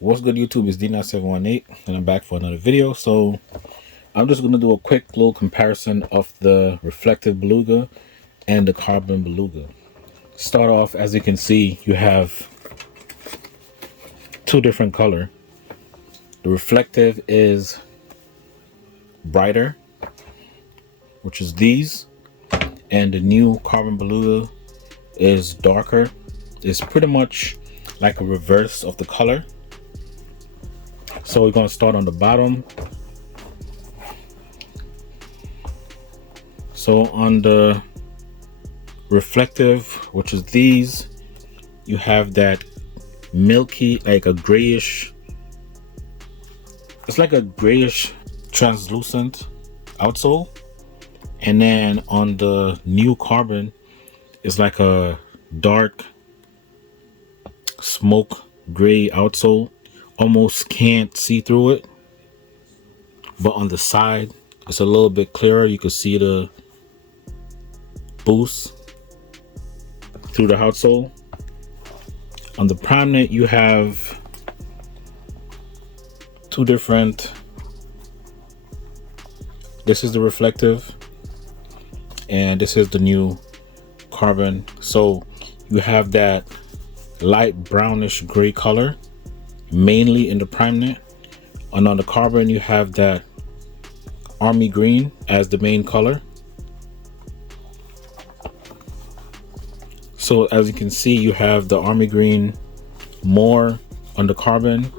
What's good, YouTube? It's D9718 and I'm back for another video. So I'm just going to do a quick little comparison of the reflective Beluga and the carbon Beluga. Start off, as you can see, you have two different color. The reflective is brighter, which is these, and the new carbon Beluga is darker. It's pretty much like a reverse of the color. So we're going to start on the bottom. So on the reflective, which is these, you have that milky, like a grayish, it's like a grayish translucent outsole. And then on the new carbon, it's like a dark smoke gray outsole. Almost can't see through it, but on the side it's a little bit clearer. You can see the boost through the outsole. On the PrimeKnit, you have two different. This is the reflective, and this is the new carbon. So you have that light brownish gray color mainly in the PrimeKnit, and on the carbon you have that army green as the main color. So as you can see, you have the army green more on the carbon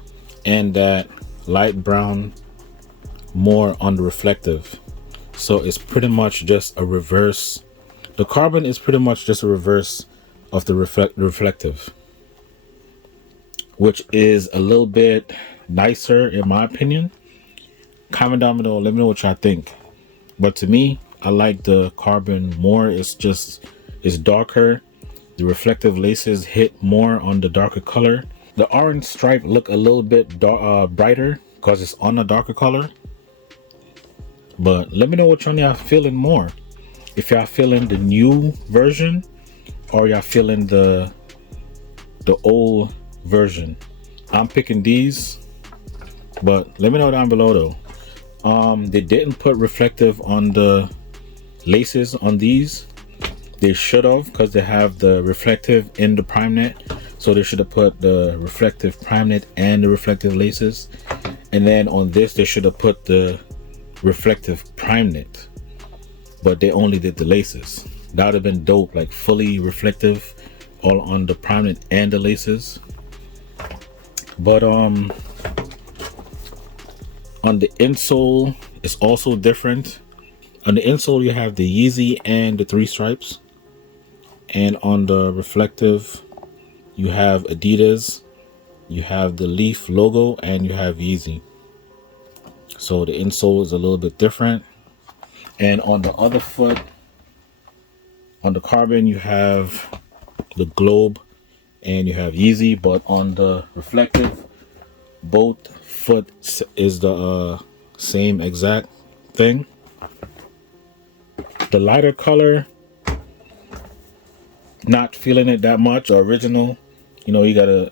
and that light brown more on the reflective. So it's pretty much just a reverse. The carbon is pretty much just a reverse of the reflective, which is a little bit nicer in my opinion. Comment down below, let me know what y'all think. But to me, I like the carbon more. It's darker. The reflective laces hit more on the darker color. The orange stripe look a little bit brighter because it's on a darker color. But let me know which one y'all feeling more. If y'all feeling the new version or y'all feeling the old version. I'm picking these, but let me know down below though. They didn't put reflective on the laces on these. They should have, because they have the reflective in the PrimeKnit, so they should have put the reflective PrimeKnit and the reflective laces. And then on this they should have put the reflective PrimeKnit, but they only did the laces. That would have been dope, like fully reflective all on the PrimeKnit and the laces. But on the insole, it's also different. On the insole you have the Yeezy and the 3 stripes, and on the reflective you have Adidas, you have the Leaf logo, and you have Yeezy. So the insole is a little bit different. And on the other foot, on the carbon, you have the globe and you have Yeezy, but on the reflective, both foot is the same exact thing. The lighter color, not feeling it that much. Original, you know, you gotta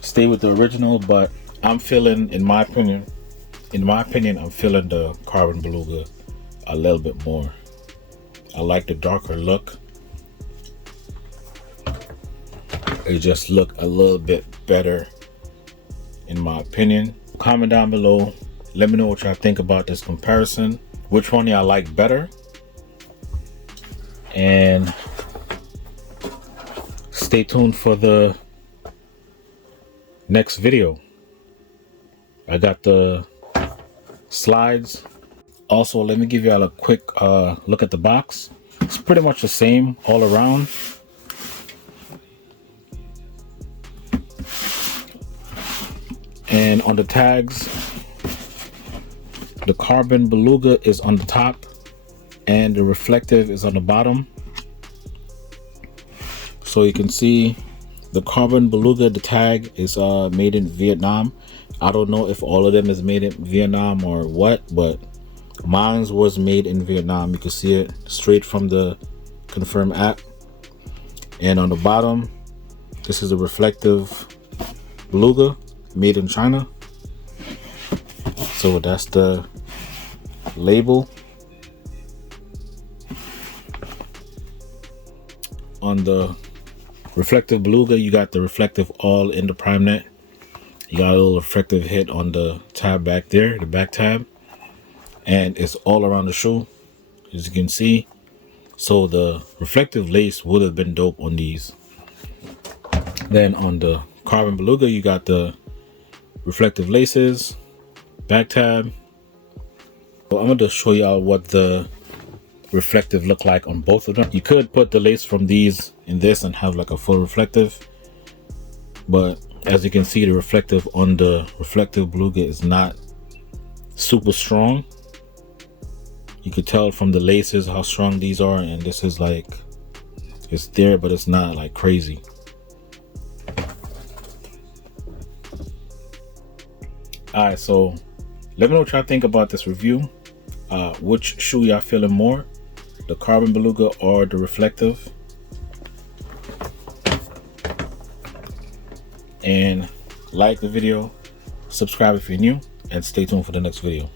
stay with the original, but I'm feeling, in my opinion, I'm feeling the carbon Beluga a little bit more. I like the darker look. It just look a little bit better in my opinion. Comment down below, let me know what y'all think about this comparison, which one y'all like better, and stay tuned for the next video. I got the slides. Also, let me give y'all a quick look at the box. It's pretty much the same all around. And on the tags, the carbon Beluga is on the top and the reflective is on the bottom. So you can see the carbon Beluga, the tag is made in Vietnam. I don't know if all of them is made in Vietnam or what, but mine was made in Vietnam. You can see it straight from the Confirm app. And on the bottom, this is a reflective Beluga. made in China. So that's the label. On the reflective Beluga, you got the reflective all in the prime net. You got a little reflective hit on the tab back there, the back tab, and it's all around the shoe, as you can see. So the reflective lace would have been dope on these. Then on the carbon Beluga, you got the reflective laces, back tab. So I'm going to show y'all what the reflective look like on both of them. You could put the lace from these in this and have like a full reflective, but as you can see, the reflective on the reflective Beluga is not super strong. You could tell from the laces how strong these are, and this is like, it's there, but it's not like crazy. All right, so let me know what y'all think about this review. Which shoe y'all feeling more, the carbon Beluga or the reflective? And like the video, subscribe if you're new, and stay tuned for the next video.